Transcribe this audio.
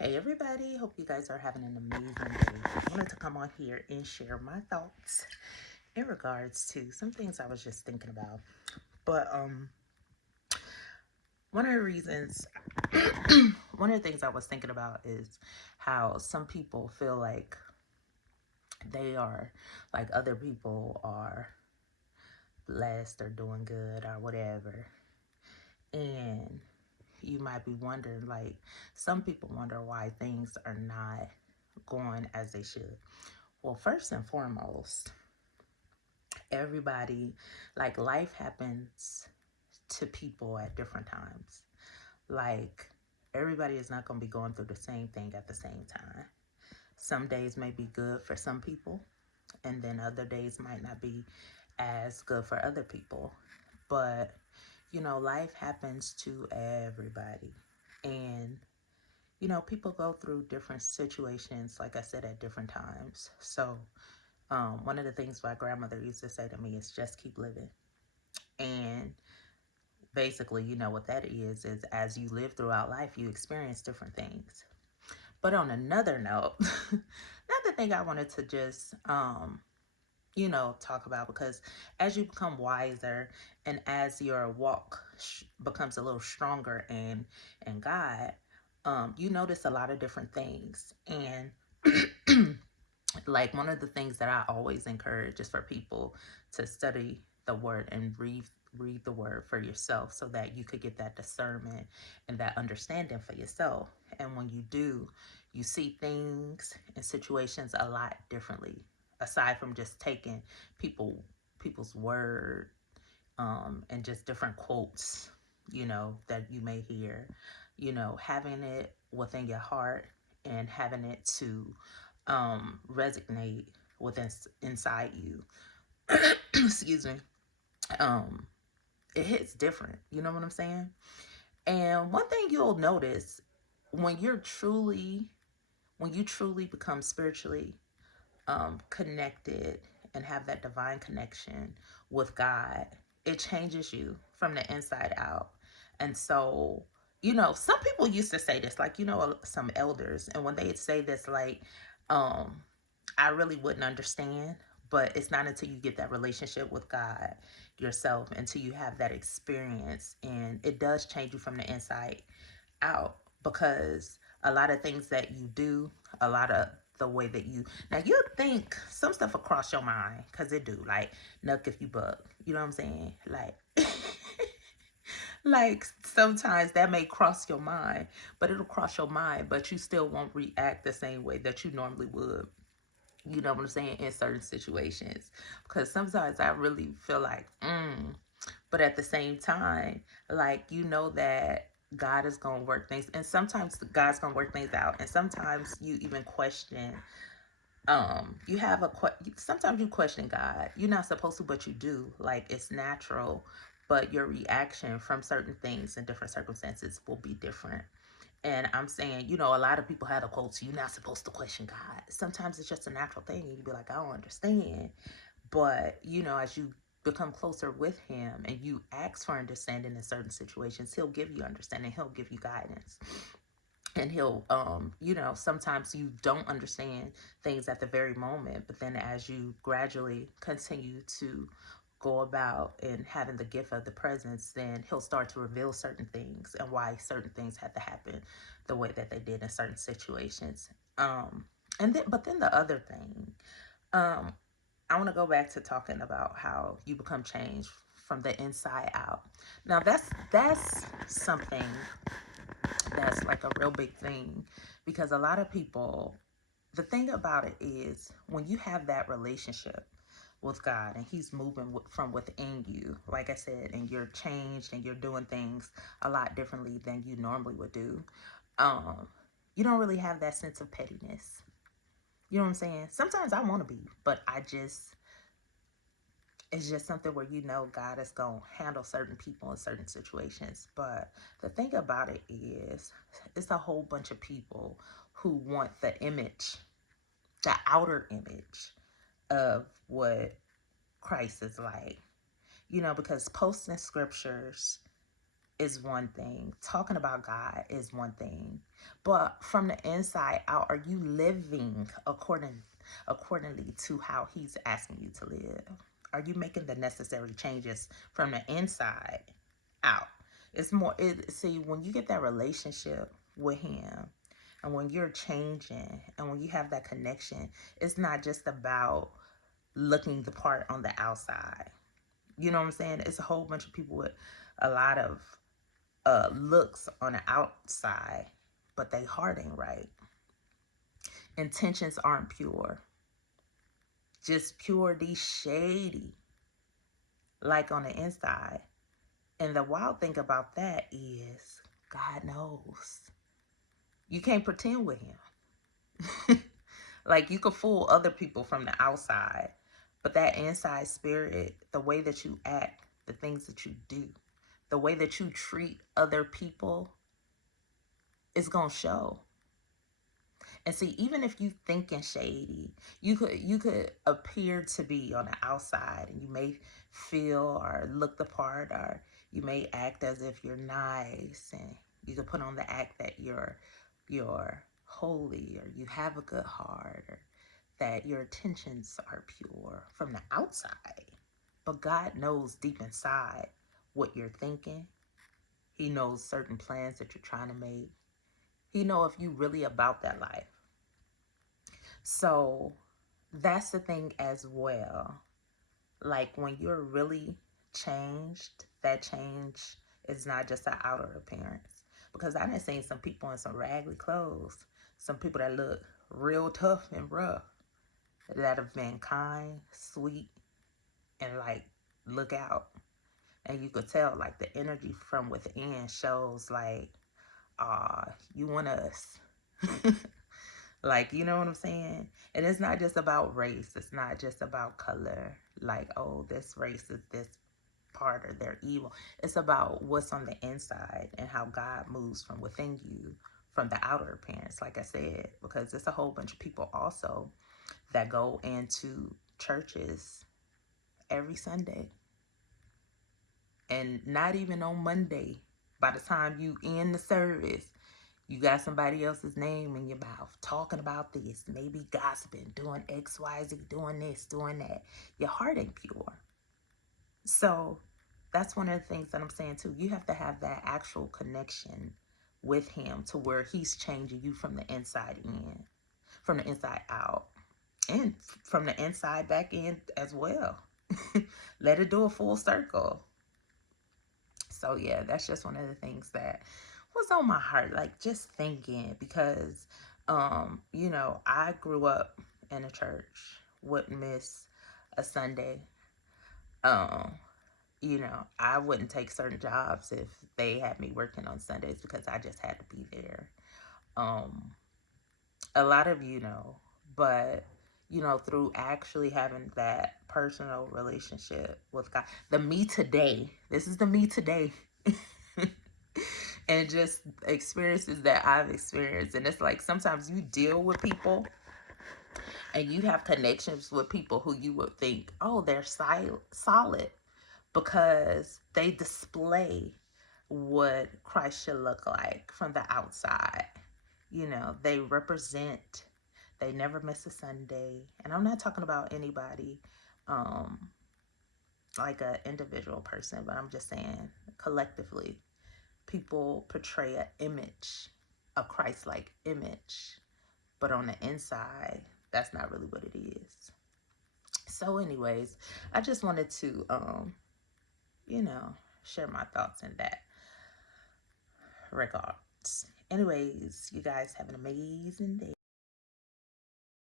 Hey everybody, hope you guys are having an amazing day. I wanted to come on here and share my thoughts in regards to some things I was just thinking about. But one of the reasons one of the things I was thinking about is how some people feel like they are like other people are blessed or doing good or whatever. And you might be wondering, like, some people wonder why things are not going as they should. Well, first and foremost, everybody, like, life happens to people at different times. Like, everybody is not going to be going through the same thing at the same time. Some days may be good for some people, and then other days might not be as good for other people. But, life happens to everybody. And, people go through different situations, like I said, at different times. So, one of the things my grandmother used to say to me is just keep living. And basically, what that is as you live throughout life, you experience different things. But on another note, another thing I wanted to just, talk about, because as you become wiser and as your walk becomes a little stronger in God, you notice a lot of different things. And like, one of the things that I always encourage is for people to study the word and read the word for yourself so that you could get that discernment and that understanding for yourself. And when you do, you see things and situations a lot differently, aside from just taking people's word, and just different quotes, that you may hear, having it within your heart and having it to resonate within inside you. Excuse me. Um, it hits different. You know what I'm saying? And one thing you'll notice when when you truly become spiritually connected and have that divine connection with God, it changes you from the inside out. And so, some people used to say this, like, some elders, and when they'd say this, like, I really wouldn't understand. But it's not until you get that relationship with God yourself, until you have that experience, and it does change you from the inside out. Because a lot of things that you do, a lot of the way that now you think some stuff will cross your mind, because it do, like, nuck if you buck, you know what I'm saying, like, like, sometimes that may cross your mind, but it'll cross your mind, but you still won't react the same way that you normally would, you know what I'm saying, in certain situations. Because sometimes I really feel like, but at the same time, like, that God is going to work things. And sometimes God's going to work things out. And sometimes you even question, sometimes you question God. You're not supposed to, but you do. Like, it's natural. But your reaction from certain things in different circumstances will be different. And I'm saying, a lot of people have the quotes, you're not supposed to question God. Sometimes it's just a natural thing. And you be like, I don't understand. But, as you become closer with him and you ask for understanding in certain situations, he'll give you understanding. He'll give you guidance. And he'll, sometimes you don't understand things at the very moment. But then as you gradually continue to go about and having the gift of the presence, then he'll start to reveal certain things and why certain things had to happen the way that they did in certain situations. But then the other thing, um, I want to go back to talking about how you become changed from the inside out. Now that's something that's like a real big thing, because a lot of people, the thing about it is, when you have that relationship with God and he's moving from within you, like I said, and you're changed and you're doing things a lot differently than you normally would do, um you don't really have that sense of pettiness. You know what I'm saying? Sometimes I want to be, but it's just something where, God is going to handle certain people in certain situations. But the thing about it is, it's a whole bunch of people who want the image, the outer image of what Christ is like. Because posting scriptures is one thing. Talking about God is one thing. But from the inside out, are you living accordingly to how he's asking you to live? Are you making the necessary changes from the inside out? It's more see, when you get that relationship with him and when you're changing and when you have that connection, it's not just about looking the part on the outside. You know what I'm saying? It's a whole bunch of people with a lot of looks on the outside, but they heart ain't right. Intentions aren't pure. Just purity shady, like on the inside. And the wild thing about that is God knows. You can't pretend with him. Like you could fool other people from the outside, but that inside spirit, the way that you act, the things that you do, the way that you treat other people is going to show. And see, even if you thinking shady, you could appear to be on the outside, and you may feel or look the part, or you may act as if you're nice, and you could put on the act that you're holy, or you have a good heart, or that your intentions are pure from the outside. But God knows deep inside what you're thinking. He knows certain plans that you're trying to make. He knows if you really about that life. So that's the thing as well. Like when you're really changed, that change is not just an outer appearance. Because I done seen some people in some raggedy clothes, some people that look real tough and rough, that have been kind, sweet, and like look out. And you could tell like the energy from within shows like, you want us. Like, you know what I'm saying? And it's not just about race. It's not just about color. Like, oh, this race is this part or they're evil. It's about what's on the inside and how God moves from within you, from the outer appearance, like I said, because there's a whole bunch of people also that go into churches every Sunday and not even on Monday. By the time you end the service, you got somebody else's name in your mouth talking about this, maybe gossiping, doing X, Y, Z, doing this, doing that. Your heart ain't pure. So that's one of the things that I'm saying too. You have to have that actual connection with him to where he's changing you from the inside in, from the inside out, and from the inside back in as well. Let it do a full circle. So yeah, that's just one of the things that was on my heart, like just thinking, because I grew up in a church, wouldn't miss a Sunday. um I wouldn't take certain jobs if they had me working on Sundays because I just had to be there. um a lot of but through actually having that personal relationship with God, the me today, this is the me today. And just experiences that I've experienced. And it's like sometimes you deal with people and you have connections with people who you would think, oh, they're solid because they display what Christ should look like from the outside. They represent, they never miss a Sunday. And I'm not talking about anybody um, like an individual person, but I'm just saying collectively people portray an image, a Christ-like image, but on the inside, that's not really what it is. So, anyways, I just wanted to, share my thoughts in that regards. Anyways, you guys have an amazing day.